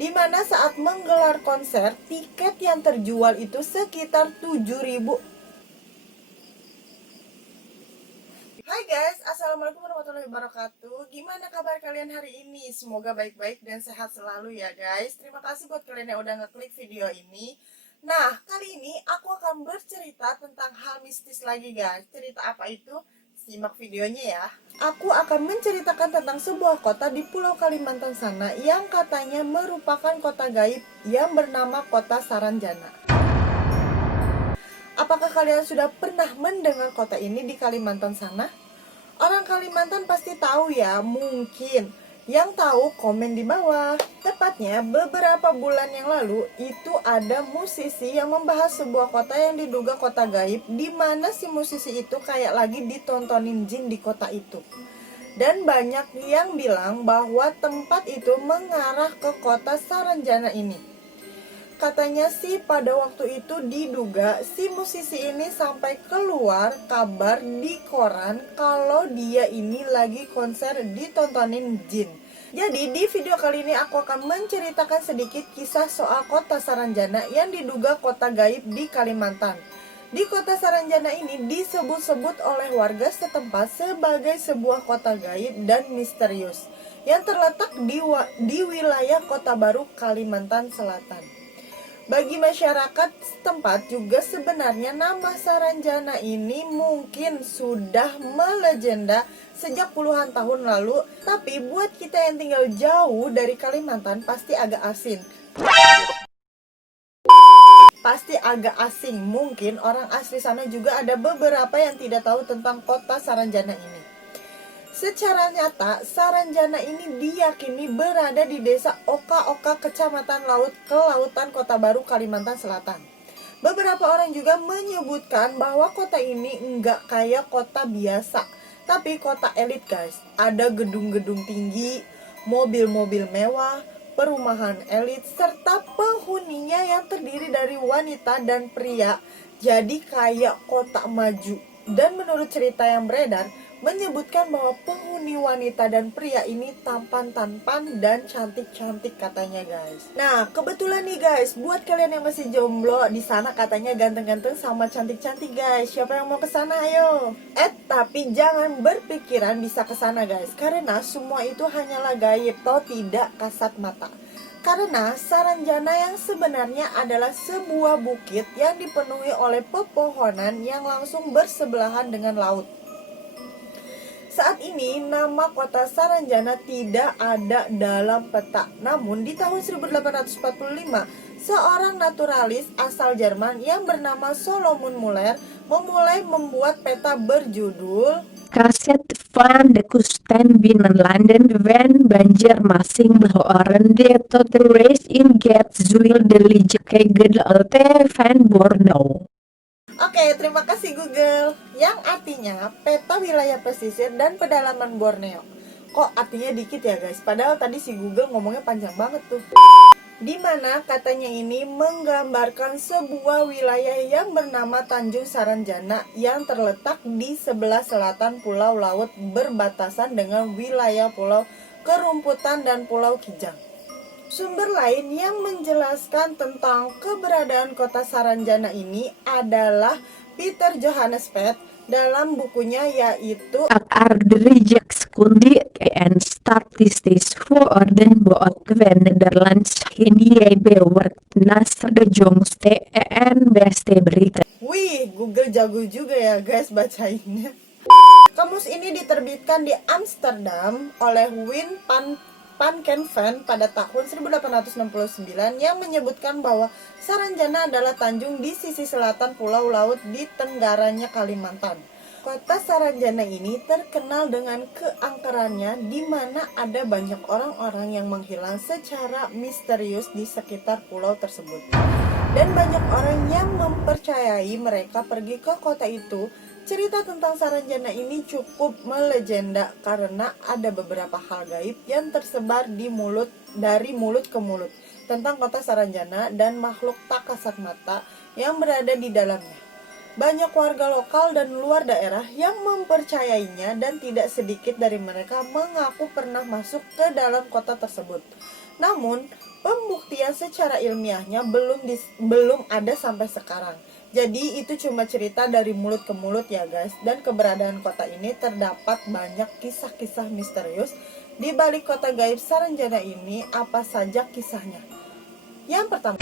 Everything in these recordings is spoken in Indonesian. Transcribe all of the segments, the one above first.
di mana saat menggelar konser, tiket yang terjual itu sekitar 7.000. Hai guys, assalamualaikum warahmatullahi wabarakatuh. Gimana kabar kalian hari ini? Semoga baik-baik dan sehat selalu ya guys. Terima kasih buat kalian yang udah ngeklik video ini. Nah, kali ini aku akan bercerita tentang hal mistis lagi guys. Cerita apa itu? Simak videonya ya. Aku akan menceritakan tentang sebuah kota di Pulau Kalimantan sana yang katanya merupakan kota gaib yang bernama Kota Saranjana. Apakah kalian sudah pernah mendengar kota ini di Kalimantan sana? Orang Kalimantan pasti tahu ya, mungkin. Yang tahu komen di bawah. Tepatnya beberapa bulan yang lalu itu ada musisi yang membahas sebuah kota yang diduga kota gaib, di mana si musisi itu kayak lagi ditontonin jin di kota itu. Dan banyak yang bilang bahwa tempat itu mengarah ke kota Saranjana ini. Katanya sih pada waktu itu diduga si musisi ini sampai keluar kabar di koran kalau dia ini lagi konser ditontonin jin. Jadi di video kali ini aku akan menceritakan sedikit kisah soal kota Saranjana yang diduga kota gaib di Kalimantan. Di kota Saranjana ini disebut-sebut oleh warga setempat sebagai sebuah kota gaib dan misterius yang terletak di wilayah Kota Baru, Kalimantan Selatan. Bagi masyarakat setempat juga sebenarnya nama Saranjana ini mungkin sudah melegenda sejak puluhan tahun lalu. Tapi buat kita yang tinggal jauh dari Kalimantan pasti agak asing. Mungkin orang asli sana juga ada beberapa yang tidak tahu tentang kota Saranjana ini. Secara nyata, Saranjana ini diyakini berada di desa Oka-Oka, Kecamatan Laut, Kelautan, Kota Baru, Kalimantan Selatan. Beberapa orang juga menyebutkan bahwa kota ini enggak kayak kota biasa, tapi kota elit guys. Ada gedung-gedung tinggi, mobil-mobil mewah, perumahan elit, serta penghuninya yang terdiri dari wanita dan pria. Jadi kayak kota maju. Dan menurut cerita yang beredar, menyebutkan bahwa penghuni wanita dan pria ini tampan-tampan dan cantik-cantik katanya guys. Nah, kebetulan nih guys, buat kalian yang masih jomblo di sana katanya ganteng-ganteng sama cantik-cantik guys. Siapa yang mau ke sana ayo? Tapi jangan berpikiran bisa ke sana guys, karena semua itu hanyalah gaib atau tidak kasat mata. Karena Saranjana yang sebenarnya adalah sebuah bukit yang dipenuhi oleh pepohonan yang langsung bersebelahan dengan laut. Saat ini nama kota Saranjana tidak ada dalam peta. Namun di tahun 1845, seorang naturalis asal Jerman yang bernama Solomon Muller memulai membuat peta berjudul Kaset van de Kusten binnen landen wen banjir masing behoren de tot de race in get zuil de liedje van Borneo. Oke, terima kasih Google. Yang artinya peta wilayah pesisir dan pedalaman Borneo. Kok artinya dikit ya guys? Padahal tadi si Google ngomongnya panjang banget tuh. Dimana katanya ini menggambarkan sebuah wilayah yang bernama Tanjung Saranjana yang terletak di sebelah selatan Pulau Laut berbatasan dengan wilayah Pulau Kerumputan dan Pulau Kijang. Sumber lain yang menjelaskan tentang keberadaan kota Saranjana ini adalah Peter Johannes Pet dalam bukunya yaitu Aardrijkskunde en Statistisch Voororden boot van Nederlands Hindia bewerkt naast de jongste en beste berita. Wih, Google jago juga ya guys bacainnya. Kamus ini diterbitkan di Amsterdam oleh Wim van Kenven pada tahun 1869 yang menyebutkan bahwa Saranjana adalah tanjung di sisi selatan Pulau Laut di tenggaranya Kalimantan. Kota Saranjana ini terkenal dengan keangkerannya di mana ada banyak orang-orang yang menghilang secara misterius di sekitar pulau tersebut. Dan banyak orang yang mempercayai mereka pergi ke kota itu. Cerita tentang Saranjana ini cukup melegenda karena ada beberapa hal gaib yang tersebar dari mulut ke mulut tentang kota Saranjana dan makhluk tak kasat mata yang berada di dalamnya. Banyak warga lokal dan luar daerah yang mempercayainya dan tidak sedikit dari mereka mengaku pernah masuk ke dalam kota tersebut. Namun, pembuktian secara ilmiahnya belum ada sampai sekarang. Jadi itu cuma cerita dari mulut ke mulut ya guys. Dan keberadaan kota ini terdapat banyak kisah-kisah misterius di balik kota gaib Saranjana ini. Apa saja kisahnya? Yang pertama,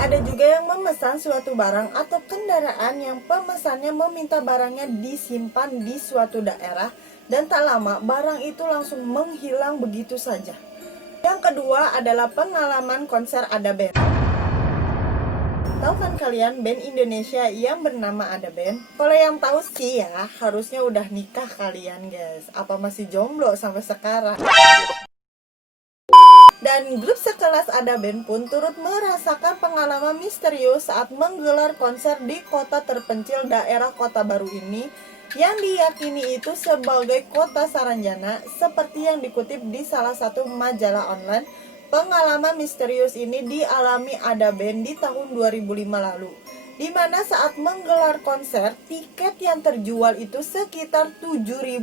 ada juga yang memesan suatu barang atau kendaraan yang pemesannya meminta barangnya disimpan di suatu daerah dan tak lama barang itu langsung menghilang begitu saja. Yang kedua adalah pengalaman konser Ada Band. Tahu kan kalian band Indonesia yang bernama Ada Band? Kalau yang tahu sih ya, harusnya udah nikah kalian guys. Apa masih jomblo sampai sekarang? Dan grup sekelas Ada Band pun turut merasakan pengalaman misterius saat menggelar konser di kota terpencil daerah Kota Baru ini yang diyakini itu sebagai kota Saranjana. Seperti yang dikutip di salah satu majalah online, pengalaman misterius ini dialami Ada Band di tahun 2005 lalu, di mana saat menggelar konser, tiket yang terjual itu sekitar 7.000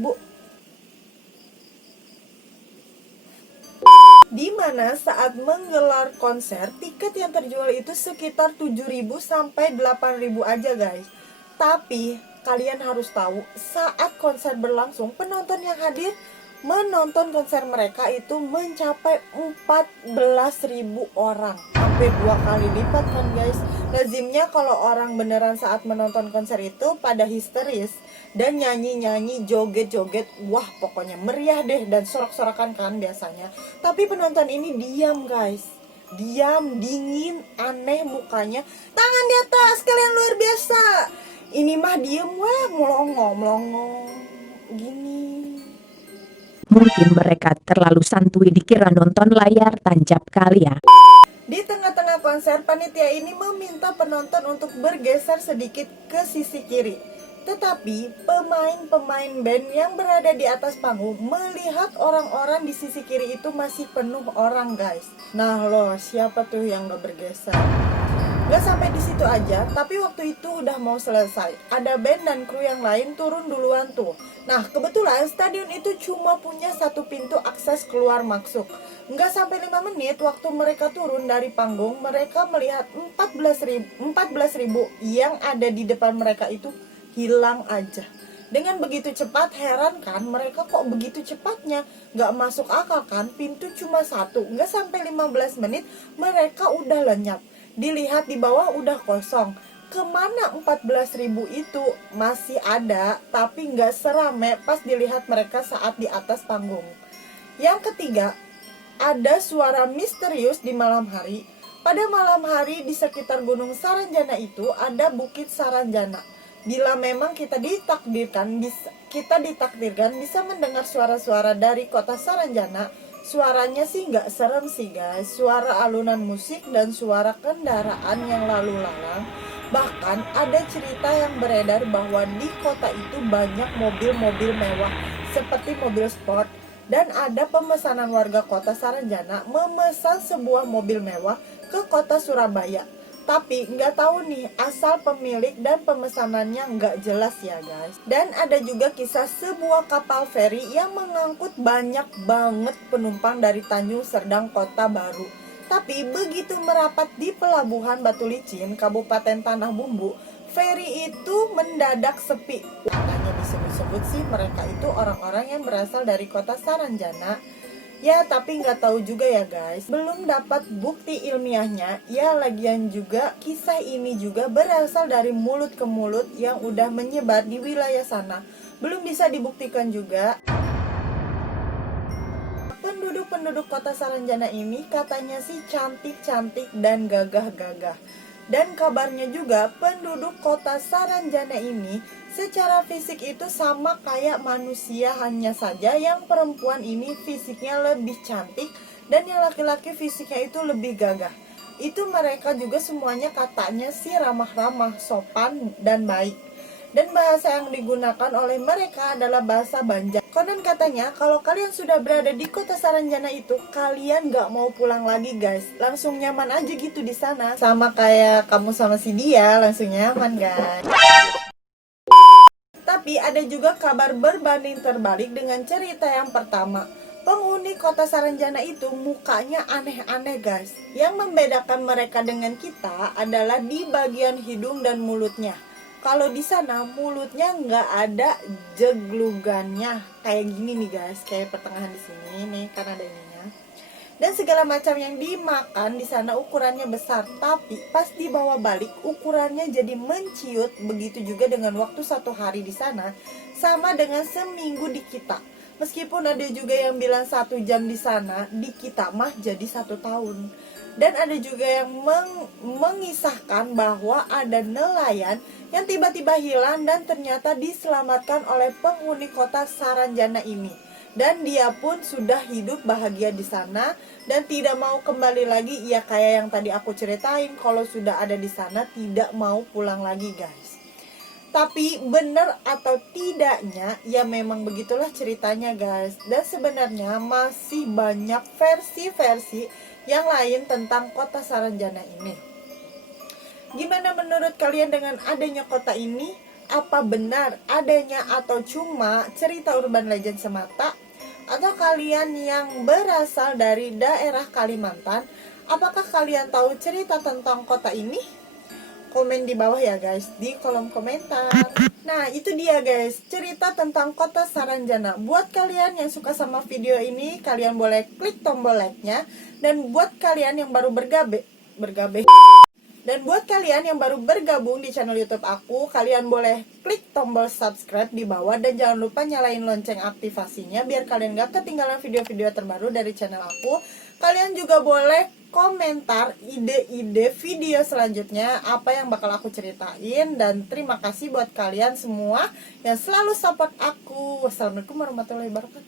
sampai 8.000 aja guys. Tapi kalian harus tahu, saat konser berlangsung, penonton yang hadir menonton konser mereka itu mencapai 14.000 orang. Sampai 2 kali lipat kan guys. Lazimnya kalau orang beneran saat menonton konser itu pada histeris dan nyanyi-nyanyi, joget-joget, wah pokoknya meriah deh dan sorak-sorakan kan biasanya. Tapi penonton ini diam guys, diam, dingin, aneh mukanya, tangan di atas, kalian luar biasa. Ini mah diem weh, melongo gini. Mungkin mereka terlalu santuy dikira nonton layar tancap kali ya. Di tengah-tengah konser, panitia ini meminta penonton untuk bergeser sedikit ke sisi kiri. Tetapi pemain-pemain band yang berada di atas panggung melihat orang-orang di sisi kiri itu masih penuh orang guys. Nah loh, siapa tuh yang gak bergeser? Gak sampai di situ aja, tapi waktu itu udah mau selesai. Ada band dan kru yang lain turun duluan tuh. Nah, kebetulan stadion itu cuma punya satu pintu akses keluar masuk. Nggak sampai 5 menit waktu mereka turun dari panggung, mereka melihat 14.000 yang ada di depan mereka itu hilang aja. Dengan begitu cepat, heran kan mereka kok begitu cepatnya. Nggak masuk akal kan, pintu cuma satu. Nggak sampai 15 menit mereka udah lenyap. Dilihat di bawah udah kosong. Kemana 14.000 itu? Masih ada, tapi nggak serame pas dilihat mereka saat di atas panggung. Yang ketiga, ada suara misterius di malam hari. Pada malam hari di sekitar Gunung Saranjana itu ada Bukit Saranjana. Bila memang kita ditakdirkan bisa mendengar suara-suara dari kota Saranjana. Suaranya sih nggak serem sih guys, suara alunan musik dan suara kendaraan yang lalu lalang. Bahkan ada cerita yang beredar bahwa di kota itu banyak mobil-mobil mewah seperti mobil sport. Dan ada pemesanan warga kota Saranjana memesan sebuah mobil mewah ke kota Surabaya. Tapi nggak tahu nih asal pemilik dan pemesanannya nggak jelas ya guys. Dan ada juga kisah sebuah kapal feri yang mengangkut banyak banget penumpang dari Tanjung Serdang Kota Baru. Tapi begitu merapat di pelabuhan Batu Licin, Kabupaten Tanah Bumbu, feri itu mendadak sepi. Katanya disebut-sebut sih mereka itu orang-orang yang berasal dari kota Saranjana. Ya tapi nggak tahu juga ya guys, belum dapat bukti ilmiahnya. Ya lagian juga kisah ini juga berasal dari mulut ke mulut yang udah menyebar di wilayah sana. Belum bisa dibuktikan juga. Penduduk kota Saranjana ini katanya sih cantik-cantik dan gagah-gagah. Dan kabarnya juga penduduk kota Saranjana ini secara fisik itu sama kayak manusia, hanya saja yang perempuan ini fisiknya lebih cantik dan yang laki-laki fisiknya itu lebih gagah. Itu mereka juga semuanya katanya sih ramah-ramah, sopan dan baik. Dan bahasa yang digunakan oleh mereka adalah bahasa Banjar. Konon katanya kalau kalian sudah berada di kota Saranjana itu, kalian gak mau pulang lagi guys. Langsung nyaman aja gitu di sana. Sama kayak kamu sama si dia, langsung nyaman guys. Tapi ada juga kabar berbanding terbalik dengan cerita yang pertama. Penghuni kota Saranjana itu mukanya aneh-aneh guys. Yang membedakan mereka dengan kita adalah di bagian hidung dan mulutnya. Kalau di sana mulutnya nggak ada jeglugannya kayak gini nih guys, kayak pertengahan di sini nih karena ada ininya. Dan segala macam yang dimakan di sana ukurannya besar, tapi pas dibawa balik ukurannya jadi menciut. Begitu juga dengan waktu 1 hari di sana, sama dengan seminggu di kita. Meskipun ada juga yang bilang 1 jam di sana, di kita mah jadi 1 tahun. Dan ada juga yang mengisahkan bahwa ada nelayan yang tiba-tiba hilang dan ternyata diselamatkan oleh penghuni kota Saranjana ini. Dan dia pun sudah hidup bahagia di sana dan tidak mau kembali lagi. Ya kayak yang tadi aku ceritain, kalau sudah ada di sana tidak mau pulang lagi guys. Tapi benar atau tidaknya, ya memang begitulah ceritanya guys. Dan sebenarnya masih banyak versi-versi yang lain tentang kota Saranjana ini. Gimana menurut kalian dengan adanya kota ini? Apa benar adanya atau cuma cerita urban legend semata? Atau kalian yang berasal dari daerah Kalimantan, apakah kalian tahu cerita tentang kota ini? Komen di bawah ya guys, di kolom komentar. Nah itu dia guys, cerita tentang kota Saranjana. Buat kalian yang suka sama video ini, kalian boleh klik tombol like-nya. Dan buat kalian yang baru Dan buat kalian yang baru bergabung di channel YouTube aku, kalian boleh klik tombol subscribe di bawah. Dan jangan lupa nyalain lonceng aktivasinya biar kalian gak ketinggalan video-video terbaru dari channel aku. Kalian juga boleh komentar ide-ide video selanjutnya, apa yang bakal aku ceritain. Dan terima kasih buat kalian semua yang selalu support aku. Wassalamualaikum warahmatullahi wabarakatuh.